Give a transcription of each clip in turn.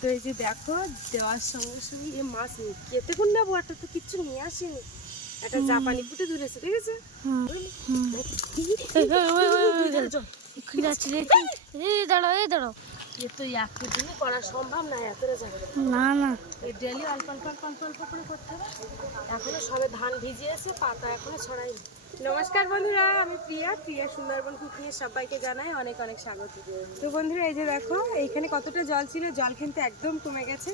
তো এই যে দেখো দেওয়ার সঙ্গে সঙ্গে এ মাছ কেটে কোন নেবো, একটা তো কিচ্ছু নিয়ে আসেনি, একটা জাপানি পুঁটি ধরেছে, দেখেছে? দাঁড়াও এই দাঁড়াও, এ তো একটু দিনই করা সম্ভব না, এতটা যাবে না না এই ডেলি অল্প অল্প অল্প অল্প অল্প করে করতে হবে। এখনো সবে ধান ভিজিয়েছে, পাতা এখনো ছড়াইনি। নমস্কার বন্ধুরা, আমি প্রিয়া সুন্দরবন কুকিংয়ে সবাইকে জানাই অনেক অনেক স্বাগত। তো বন্ধুরা এই যে দেখো এইখানে কতটা জল ছিল, জল কিন্তু একদম কমে গেছে।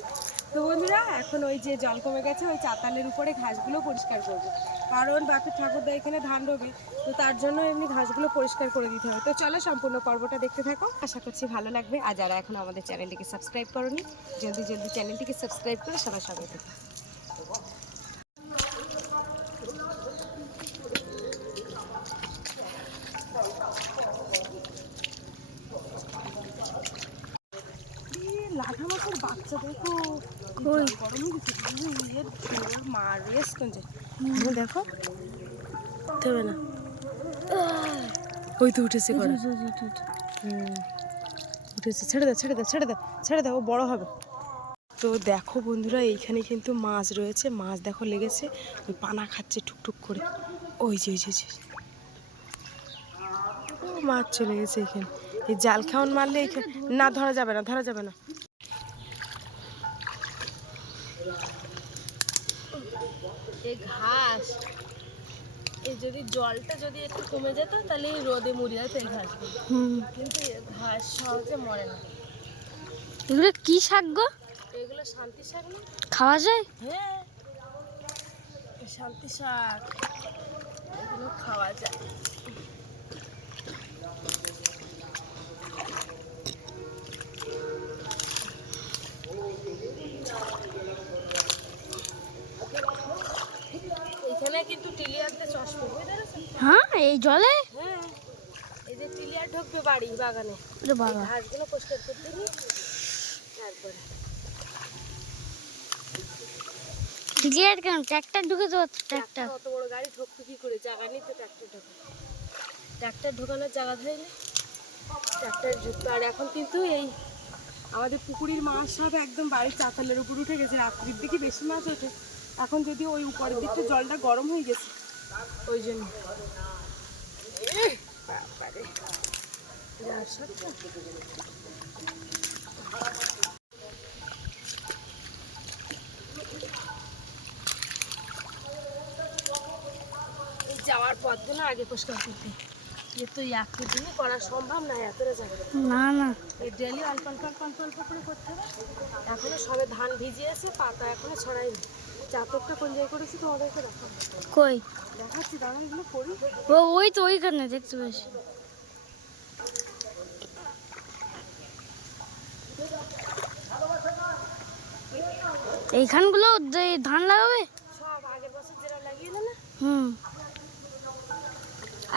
তো বন্ধুরা এখন ওই যে জল কমে গেছে, ওই চাতালের উপরে ঘাসগুলো পরিষ্কার করবো, কারণ বাপের ঠাকুরদা এখানে ধান রোবে, তো তার জন্য এমনি ঘাসগুলো পরিষ্কার করে দিতে হবে। তো চলো সম্পূর্ণ পর্বটা দেখতে থাকো, আশা করছি ভালো লাগবে। আর যারা এখন আমাদের চ্যানেলটিকে সাবস্ক্রাইব করোনি, জলদি জলদি চ্যানেলটিকে সাবস্ক্রাইব করে সবার সঙ্গে থেকে। লাঠা মাছের বাচ্চা দেখো, কই মা রেস কোনছে দেখো, দেবে না, ওই তো উঠেছে করে, উঠেছে, ছেড়ে দাও ছেড়ে দাও ছেড়ে দাও ছেড়ে দাও, ও বড় হবে। তো দেখো বন্ধুরা এইখানে কিন্তু মাছ রয়েছে, মাছ দেখো লেগেছে, ওই পানা খাচ্ছে টুকটুক করে, ওই যে ওই যে মাছ চলে গেছে এখানে। এই জাল খাওয়ান মারলে এখানে না, ধরা যাবে না, ধরা যাবে না। এই ঘাস, এই যদি জলটা যদি একটু কমে যেত তাহলে রোদে মরে যেত এই ঘাসগুলো, কিন্তু ঘাস সহজে মরে না। এগুলো কি শাক গো? এগুলো শান্তি শাক না, খাওয়া যায়? হ্যাঁ শান্তি শাক, এগুলো খাওয়া যায়। এখানে কিন্তু টিলিয়ারতে চাষ করবে, হ্যাঁ এই জলে? হ্যাঁ এই যে টিলিয়ার ঢুকবে বাড়ি বাগানে, ঘাসগুলো পরিষ্কার করতে নিই, তারপরে টিলিয়ার কেন ট্রাক্টর ঢুকে তো? ট্রাক্টর অত বড় গাড়ি ঢুকতে কি করে, জায়গা নিতে ট্রাক্টর ঢোকে, ট্রাক্টর ঢোকানোর জায়গা ধরে ট্রাক্টর ঢুকতো। আর এখন কিন্তু এই আমাদের পুকুরের মাছ সব একদম বাড়ির চাতালের উপর উঠে গেছে, রাত্রির দিকে বেশি মাছ ওঠে, এখন যদি ওই উপরের দিকটা জলটা গরম হয়ে গেছে ওই জন্য। যাওয়ার পথগুলো আগে পরিষ্কার করতে, এ তো একটু দিনই করা সম্ভব না, এতটা যাবে না না এই ডেলি অল্প অল্প অল্প অল্প অল্প করে করতে হবে। এখনো সবে ধান ভিজিয়েছে, পাতা এখনো ছড়াইনি। চাতকটা কোন জায়গায় করেছি তোমাদেরকে দেখাবো, কই দেখাচ্ছি দাঁড়া, এগুলো করি। ওই তো ওইখানে দেখতে পাচ্ছি। এইখানগুলো ধান লাগাবে সব আগের বছর যেটা লাগিয়েছে না,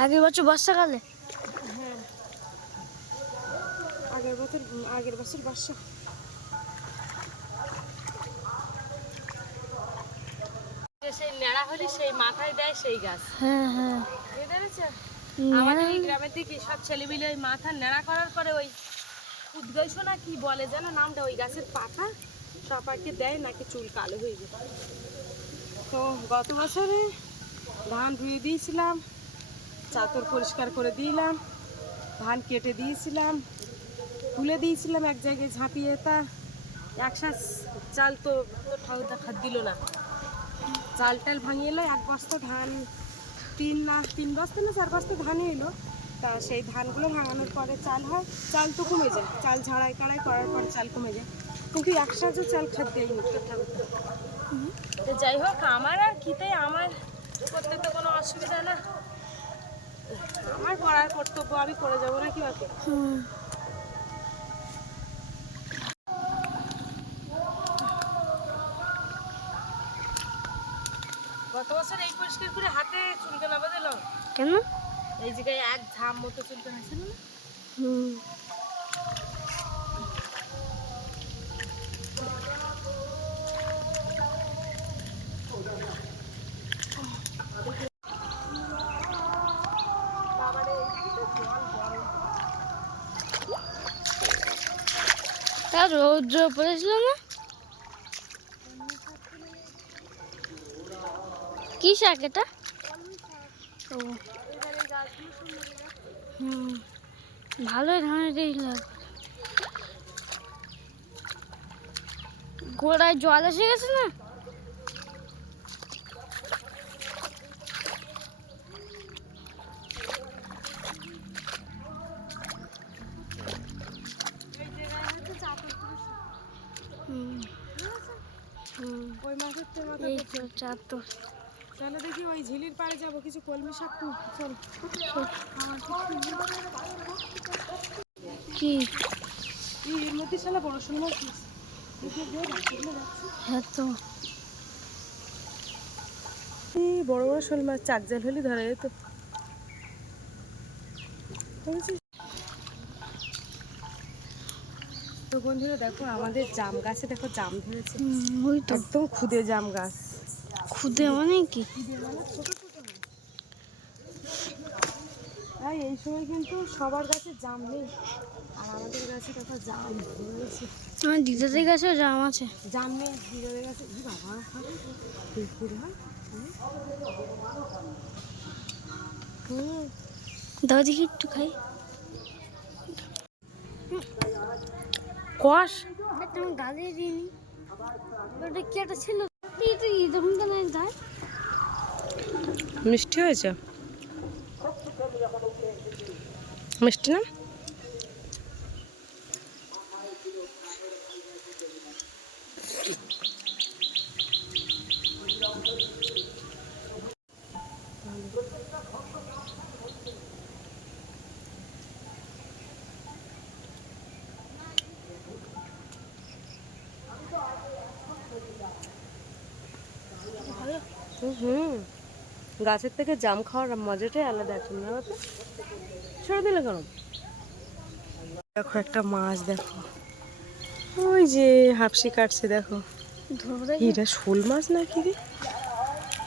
আগের বছর বর্ষাকালে। হ্যাঁ আগের বছর বর্ষা। সেই নেড়া হলে সেই মাথায় দেয় সেই গাছ, হ্যাঁ হ্যাঁ বুঝতে পেরেছো? আমাদের ওই গ্রামের দিকে সব ছেলেমিলে ওই মাথা নেড়া করার পরে ওই উদ্গৈষ না কি বলে যেন নামটা, ওই গাছের পাতা সবাইকে দেয়, নাকি চুল কালো হয়ে যেত। তো গত বছরে ধান ধুয়ে দিয়েছিলাম, চাতর পরিষ্কার করে দিলাম, ধান কেটে দিয়েছিলাম, তুলে দিয়েছিলাম এক জায়গায় ঝাঁপিয়ে, তা একশা চাল তো ঠাকুরদা খাদ দিল না, চাল টাল ভাঙিয়ে এলো, এক বস্তা ধান, তিন বস্তা না 4 বস্তা ধান এলো। তা সেই ধানগুলো ভাঙানোর পরে চাল হয়, চাল তো কমে যায়, চাল ঝাড়াই কাড়াই করার পর চাল কমে যায়, কিন্তু একসাথে চাল খাদ দেয়নি ঠাকুরদা। তো যাই হোক, আমার আর খিতে আমার করতে তো কোনো অসুবিধা না, আমার করার কর্তব্য আমি করে যাবো না কি বাকি। গত বছর এই পরিষ্কার করে হাতে চুলকানা বাঁধালো কেন? এই জায়গায় এক ঝাম মতো চুলকানা ছিল না। তাও রৌদ্র পড়েছিল না? কি শাক এটা? ও হুম, ভালোই ধানের দিয়েছিল। গোড়ায় জল এসে গেছে না? ওই মাছের তো মাথা এই তো চার। চলো দেখি ওই ঝিলির পাড়ে যাবো, কিছু কলমি শাক চল। কি এর মধ্যে শালা বড় শোল মাছ। হ্যাঁ তো বড় বড় শোল মাছ চাক জাল হলে ধরা যেত। তো বন্ধুরা দেখো আমাদের জাম গাছে দেখো জাম ধরেছে, ওই তো একদম খুদে জাম গাছ। খুদে মানে কি? তাই এই সময় কিন্তু সবার গাছে জাম নেই, আর আমাদের গাছে দেখো জাম ধরেছে। আমার দিদাদের গাছেও জাম আছে। জাম নেই দিদাদের গাছে। ই বাবা দাও দেখি একটু খাই। কষ একটা আমার গালে দিইনি, ওটা কি একটা ছিল। তুই যখন কেন ধার মিষ্টি হয়েছে, মিষ্টি না? হুম, গাছের থেকে জাম খাওয়ার মজাটাই আলাদা আছে না? ছেড়ে দিলে কেন? দেখো একটা মাছ, দেখো ওই যে হাফসি কাটছে, দেখো ধরবো এটা শোল মাছ নাকি রে?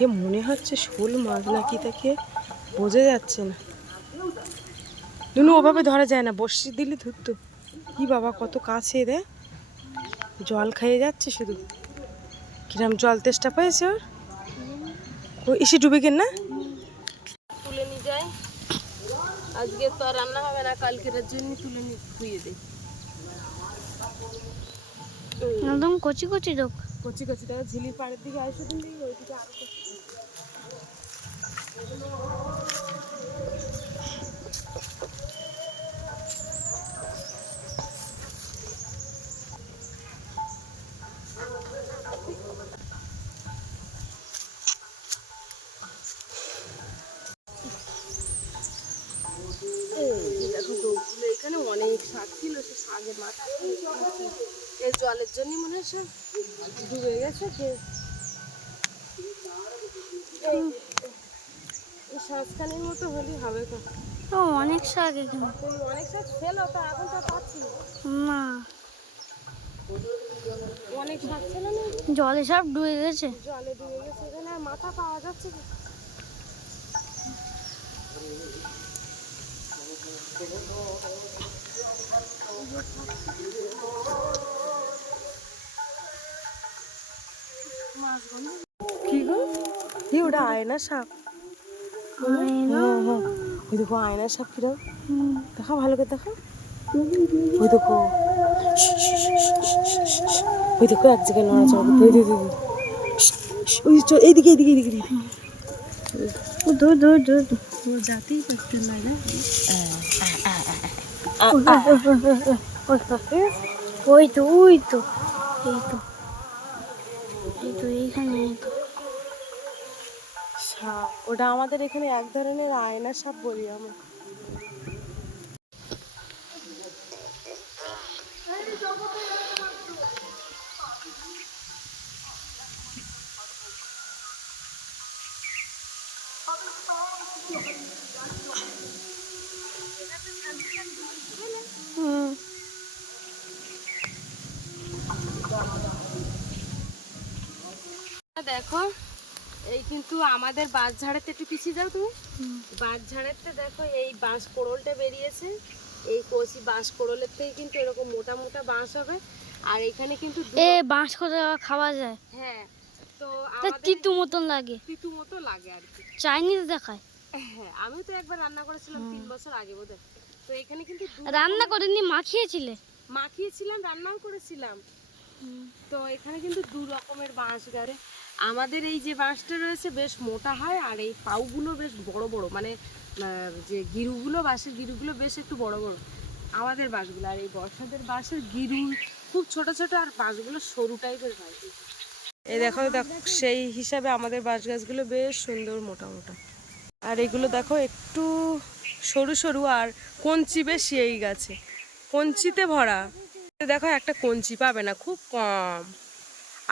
এ মনে হচ্ছে শোল মাছ নাকি, তাকে বোঝা যাচ্ছে না। দুনু ওভাবে ধরা যায় না, বসি দিলে ধরতো। কি বাবা কত কাছে রে, জল খাইয়ে যাচ্ছে শুধু। কিরম জল তেষ্টা পেয়েছে ওর। ও এসে ডুবে গেল না? তুলে নিয়ে যাই, আজকে তো আর রান্না হবে না, কালকের জন্য তুলে নিয়ে ধুয়ে দিই। একদম কচি কচি লোক। কচি কচি তারা ঝিলির পাড়ের দিকে আসে, দিন দিকে ওইদিকে আরো কচি। দেখো ডোবগুলো এখানে অনেক শাক ছিল, সে শাকের মাথা এই জলের জন্য মনে হয় সব ডুবে গেছে। এই শাঁসখানির মতো হলেই হবে তো। ও অনেক শাক এখানে। তুমি অনেক শাক ফেলো তো, এখন তো পাচ্ছি না, অনেক শাক ছিল না, জলে সব ডুবে গেছে। জলে ডুবে গেছে। এখানে আর মাথা পাওয়া যাচ্ছে কি? কি গো, কি ওটা আয়না সাপ? ওই দেখো আয়না সাপ কিরম, দেখা ভালো করে দেখো। ওই দেখো, ওই দেখো এক জায়গায় নড়াচড়া করতে। ওই এইদিকে এইদিকে এইদিকে দূর দূর দূর ও যাতেই করতে নয় না। ওই তো ওই তো এই তো এই তো এইখানে এই তো। সাপ ওটা আমাদের এখানে এক ধরনের আয়না সাপ বলি আমরা। দেখো এই কিন্তু আমাদের বাঁশ ঝাড়েতে, একটু পিছিয়ে যাও তুমি। বাঁশ ঝাড়েতে দেখো এই বাঁশ কোড়লটা বেরিয়েছে, এই কচি বাঁশ কোড়লের থেকে কিন্তু এরকম মোটা মোটা বাঁশ হবে। আর এখানে কিন্তু বাঁশ করে খাওয়া যায়। হ্যাঁ, তো তা আমাদের তিতু মতন লাগে, তিতু মতো লাগে আর কি। চাইনিজ দেখায়। হ্যাঁ, আমি তো একবার রান্না করেছিলাম 3 বছর আগে বোধহয়। তো এখানে কিন্তু রান্না করিনি, মাখিয়েছিলে? মাখিয়েছিলাম, রান্নাও করেছিলাম। তো এখানে কিন্তু 2 রকমের বাঁশ গাড়ে। আমাদের এই যে বাঁশটা রয়েছে বেশ মোটা হয়, আর এই পাউগুলো বেশ বড় বড়, মানে যে গিরুগুলো, বাঁশের গিরুগুলো বেশ একটু বড় বড় আমাদের বাঁশগুলো। আর এই বর্ষাদের বাঁশের গিরু খুব ছোট ছোট, আর বাঁশগুলো সরু টাইপের হয়। এই দেখো দেখো, সেই হিসাবে আমাদের বাঁশ গাছগুলো বেশ সুন্দর মোটা মোটা, আর এগুলো দেখো একটু সরু সরু, আর কঞ্চি বেশি এই গাছে, কঞ্চিতে ভরা। দেখো একটা কঞ্চি পাবে না, খুব কম।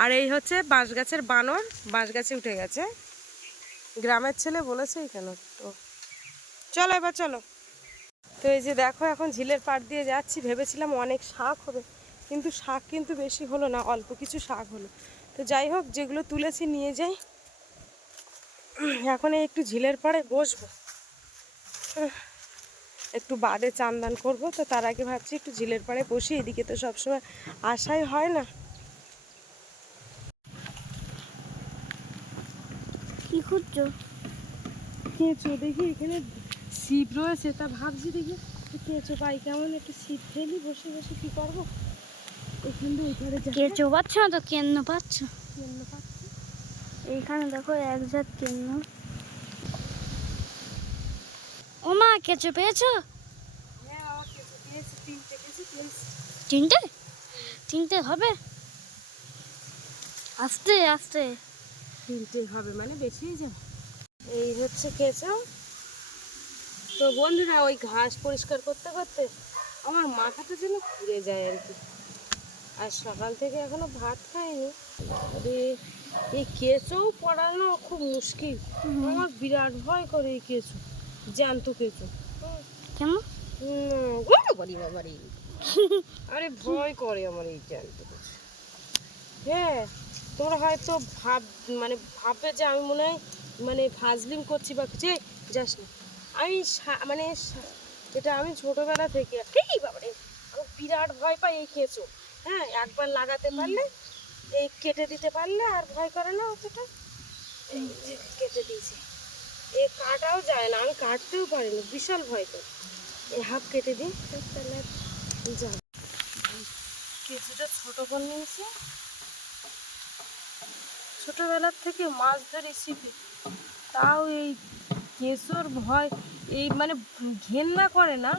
আর এই হচ্ছে বাঁশ গাছের বানর, বাঁশ গাছে উঠে গেছে। গ্রামের ছেলে বলেছে কেন, তো চলো এবার চলো। তো এই যে দেখো এখন ঝিলের পাড় দিয়ে যাচ্ছি, ভেবেছিলাম অনেক শাক হবে, কিন্তু শাক কিন্তু বেশি হলো না, অল্প কিছু শাক হলো। তো যাই হোক, যেগুলো তুলেছি নিয়ে যাই। এখন এই একটু ঝিলের পাড়ে বসবো, একটু বাদে চান দান করবো। তো তার আগে ভাবছি একটু ঝিলের পাড়ে বসি, এদিকে তো সবসময় আসাই হয় না। কি খুঁজছো? কেঁচো দেখি, এখানে ছিপ রয়েছে, তা ভাবছি দেখি কেঁচো পাই কেমন, একটু ছিপ ফেলি, বসে বসে কি করবো। এখান দিয়ে ওইখানে কেঁচো পাচ্ছ না তো কেন্ন পাচ্ছ? কেন পাচ্ছি। এইখানে দেখো এক জাত কেন্ন। ও মা, কেঁচো পেয়েছো? হ্যাঁ, আমার কেঁচো পেয়েছি, 3টে কেঁচো পেয়েছি। তিনটে? তিনটে হবে? আস্তে আস্তে। 3টে হবে মানে বেশিই যাবে। এই হচ্ছে কেঁচো। তো বন্ধুরা, ওই ঘাস পরিষ্কার করতে করতে আমার মাথাটা যেন ঘুরে যায় আর কি। আর সকাল থেকে এখনো ভাত খাইনি। এই কেঁচোও পড়ানো খুব মুশকিল। আমার বিরাট ভয় করে এই কেঁচো, জ্যান্ত কেঁচো। কেমন? বাবারে, আরে ভয় করে আমার এই জ্যান্ত কেঁচো। হ্যাঁ, তোমরা হয়তো মানে ভাববে যে আমি মনে হয় মানে ফাজলিম করছি বা কিছু। যাস না, আমি মানে এটা আমি ছোটবেলা থেকে এই বাবারে, আমি বিরাট ভয় পাই এই কেঁচো। হ্যাঁ, একবার লাগাতে পারলে, এই কেটে দিতে পারলে আর ভয় করে না অতটা। এই যে কেটে দিয়েছে, এ কাটাও যায় না, আমি কাটতেও পারি না, বিশাল ভয় করে। এই হাফ কেটে দিই, তাহলে যা। কেঁচোটা ছোট করে নিয়েছি, ছোটবেলার থেকে মাছ ধরে শিখি, তাও এই কেঁচোর ভয়, এই মানে ঘেন্না করে না,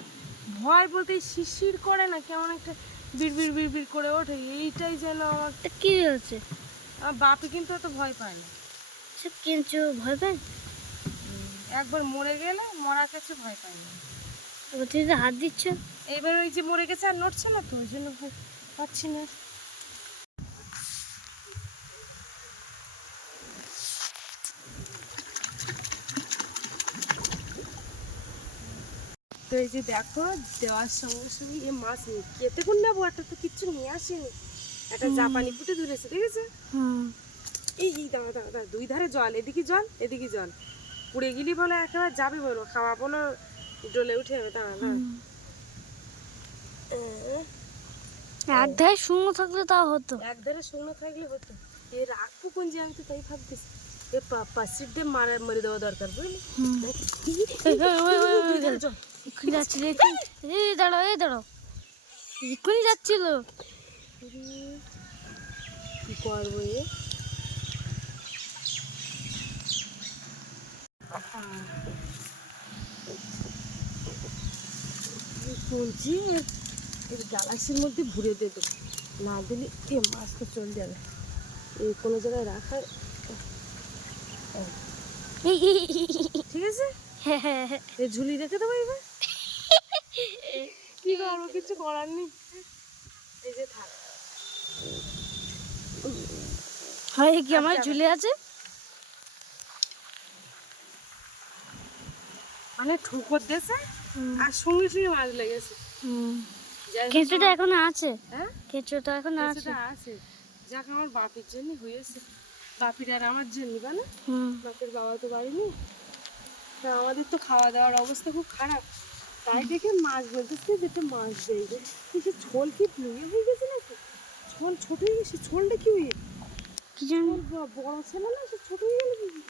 ভয় বলতে শিরশির করে না, কেমন একটা বিড়বিড় বিড়বিড় করে ওঠে, এইটাই যেন আমার। তা কি হয়েছে? আমার বাপি কিন্তু এত ভয় পায় না। সব কেঁচো ভয় পায়? একবার মরে গেলে মরা কেঁচো ভয় পায় না। এবার তুমি যে হাত দিচ্ছ। এইবার ওই যে মরে গেছে আর নড়ছে না, তো ওই জন্য ভয় পাচ্ছি না। তো এই যে দেখো, দেওয়ার সঙ্গে সঙ্গে এ মাছ কেটে কোন নেবো, একটা তো কিচ্ছু নিয়ে আসেনি, একটা জাপানি পুঁটি ধরেছে, দেখেছে? এই দাঁড়া দাঁড়া দাঁড়া, 2 ধারে জল, এদিকে জল এদিকে জল, পুড়ে গেলি বলে একেবারে যাবে বলো, খাওয়া বলো ডলে উঠে যাবে। দাঁড়া দাঁড়া, এক ধারে শুকনো থাকলে তাও হতো। একধারে শুকনো থাকলে হতো। এ রাখবো কোন যে, আমি তো তাই ভাবতেছি। এ পাশির দিয়ে মরে দেওয়া দরকার, বুঝলি? এক্ষুনি যাচ্ছিল, এই দাঁড়াও, এই দাঁড়াও, এক্ষুনি যাচ্ছিল। কি করবো এ? শুনছি এর গ্যালাক্সির মধ্যে ভরে দিয়ে দেবো, না দিলে এ মাছ তো চলে যাবে। এই কোনো জায়গায় রাখা, ঠিক আছে? এই ঝুলি রেখে দেবো এবার। কি করবো, কিছু করার নেই। এই যে থাক, হয় কি আমার ঝুলে আছে। মানে ঠুকর দিয়েছে আর সঙ্গে সঙ্গে মাছ লেগেছে। কেঁচোটা এখনো আছে। হ্যাঁ, কেঁচোটা এখনো আছে। কিছুটা আছে। যাক, আমার বাপির জন্য হয়েছে, বাপির আর আমার জন্য, বলো? বাপের বাবা তো বাড়ি নেই, তা আমাদের তো খাওয়া দাওয়ার অবস্থা খুব খারাপ। তাই দেখে মাছ বলতেছি, যেটা মাছ দেয়, কিন্তু ঝোল কি প্লুয়ে হয়ে গেছে নাকি? ছোল ছোট হয়ে গেছে, ছোলটা কি হয়ে কি জানি বড় ছিল না, সে ছোট হয়ে গেল কি?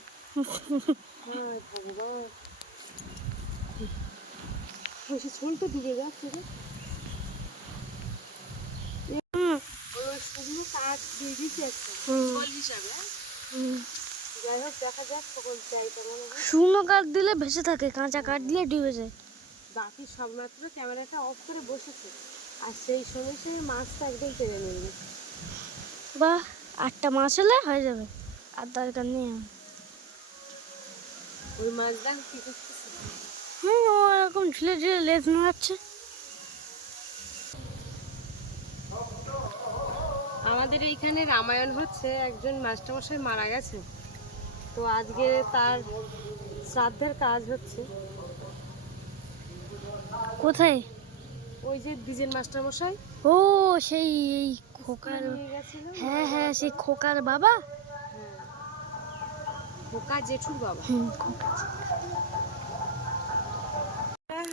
হ্যাঁ ভগবান, ওই সে ছোল তো ডুবে যাচ্ছে রে। ওই শুকনো কাঠ দিয়ে দিয়েছি একটা ছোল হিসাবে। যাই হোক দেখা যাক সকল চাই কেমন হবে। শুকনো কাঠ দিলে ভেসে থাকে, কাঁচা কাঠ দিলে ডুবে যায়। বাকি সব মাত্র ক্যামেরাটা অফ করে বসেছে, আর সেই সময় সে মাছটা একদম টেনে নিল। বা 8টা মাছ হলে হয়ে যাবে, আর দরকার নেই আমার। ওই মাছ দেখ কি করতেছে। ও এরকম ঝিলে ঝিলে লেজ নাড়াচ্ছে। আমাদের এইখানে রামায়ণ হচ্ছে, একজন মাস্টারমশাই মারা গেছে, তো আজকে তার শ্রাদ্ধের কাজ হচ্ছে। কোথায়? ওই যে দ্বিজেন মাস্টারমশাই ও সেই এই খোকার, নিয়ে গেছিল। হ্যাঁ হ্যাঁ সেই খোকার বাবা। হ্যাঁ, খোকা জেঠুর বাবা। খোকা।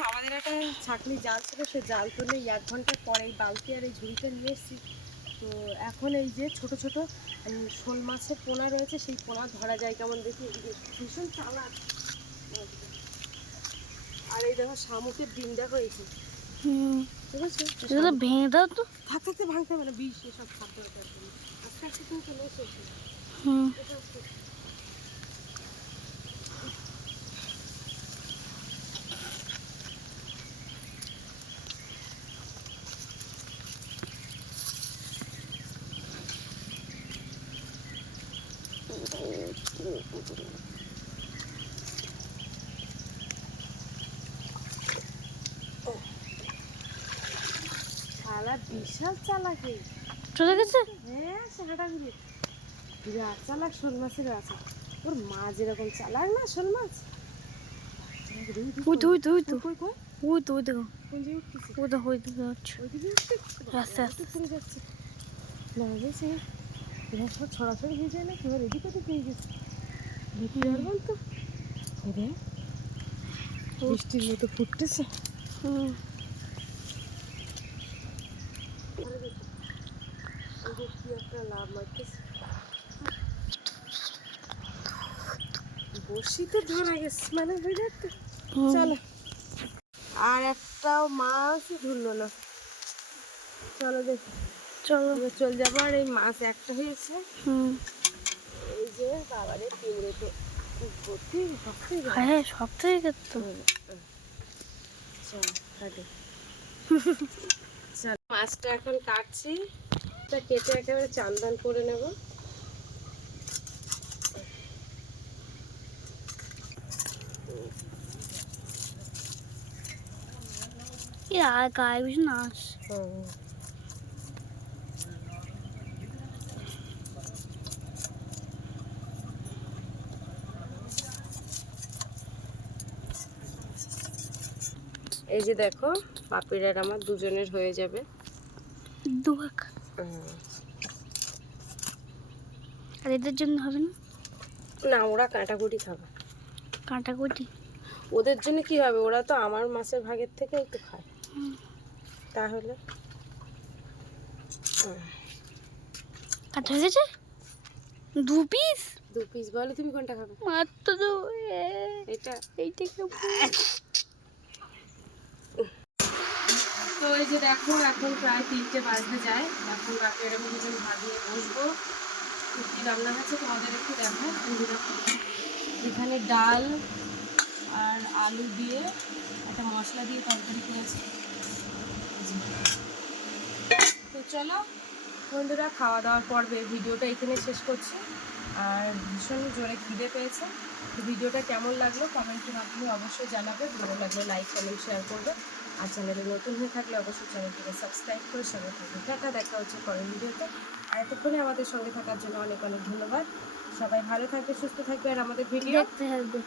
আমাদের একটা ছাকনি জাল ছিল, সে জাল তুলে 1 ঘন্টা পরে এই বালতি আর এই ঝুড়িটা নিয়ে এসেছি। তো এখন এই যে ছোট ছোট শোল মাছের পোনা রয়েছে, সেই পোনা ধরা যায় কেমন দেখি। এদিকে ভীষণ চালাক। আর এই দেখো শামুকের ডিম দেখো এই যে, ঠিক আছে? এগুলো ভেঙে দাও তো। থাক থাকতে ভাঙতে হবে না, বিষ এসব খাদ্য আস্তে আস্তে তুমি চলে এসো। হুম শালা বিশাল চালাক এই। চলে গেছে। হ্যাঁ শালাটা ঘুরে বিরাট চালাক শোল মাছের আছে। ওর মা যেরকম চালাক না শোল মাছ। ওই তো ওই তো ওই তো কই কই ওই তো ওই দেখো, কোন যে উঠতেছে? ওই দেখো ওই দেখো যাচ্ছে। ওইদিকে উঠতে আস্তে আস্তে। পড়ে যাচ্ছে না গেছে। এরা সব ছড়াছড়ি হয়ে যায় না, এবার এদিক ওদিক হয়ে গেছে। দেখতে পারবেন তো, এদের বৃষ্টির মতো ফুটতেছে। হুম ওদের কি একটা লাভ মারতেছে। বসি তো ধরা গেছে মানে বুঝলে তো। চলো, আর একটাও মাছ ধরলো না। চলো দেখি, চলো। এবার চলে যাবো। আর এই মাছ একটা হয়েছে, হুম এই যে বাবারে পিঁড়ে তো ভর্তি ভর্তি। হ্যাঁ সব থেকে গেছে। চলো কাটে। চলো মাছটা এখন কাটছি, তা কেটে একেবারে চান্দান করে নেব। আর গায়ে বেশি নাচ। এই যে দেখো পাপির আর আমার দুজনের হয়ে যাবে। দুয়াক। আর এদের জন্য হবে না? না ওরা কাটাকুটি খাবে। কাঁটাকুটি ওদের জন্য কি হবে, ওরা তো আমার মাছের ভাগের থেকে একটু খায়। তাহলে কাটা হয়ে গেছে 2 পিস। 2 পিস বলে, তুমি কোনটা খাবে? মাত্র তো এটা। এইটা তো এই যে দেখো এখন প্রায় 3টে বাজতে যায়। এখন বাকি এরকম দুজন ভাবিয়ে বসবো। কি রান্না হচ্ছে তোমাদের একটু দেখো। এখানে ডাল আর আলু দিয়ে একটা মশলা দিয়ে তরকারি করেছি। তো চলো বন্ধুরা, খাওয়া দাওয়ার পর্বে ভিডিওটা এখানে শেষ করছি। আর ভীষণ জোরে খিদে পেয়েছে। তো ভিডিওটা কেমন লাগলো কমেন্টের মাধ্যমে অবশ্যই জানাবে। ভালো লাগলে লাইক কমেন্ট শেয়ার করবে। আর চ্যানেলে নতুন হয়ে থাকলে অবশ্যই চ্যানেলটিকে সাবস্ক্রাইব করে সঙ্গে থাকবে। টাটা, দেখা হচ্ছে পরের ভিডিওতে। আর এতক্ষণে আমাদের সঙ্গে থাকার জন্য অনেক অনেক ধন্যবাদ। সবাই ভালো থাকবে, সুস্থ থাকবে, আর আমাদের ভিডিও দেখতে হবে।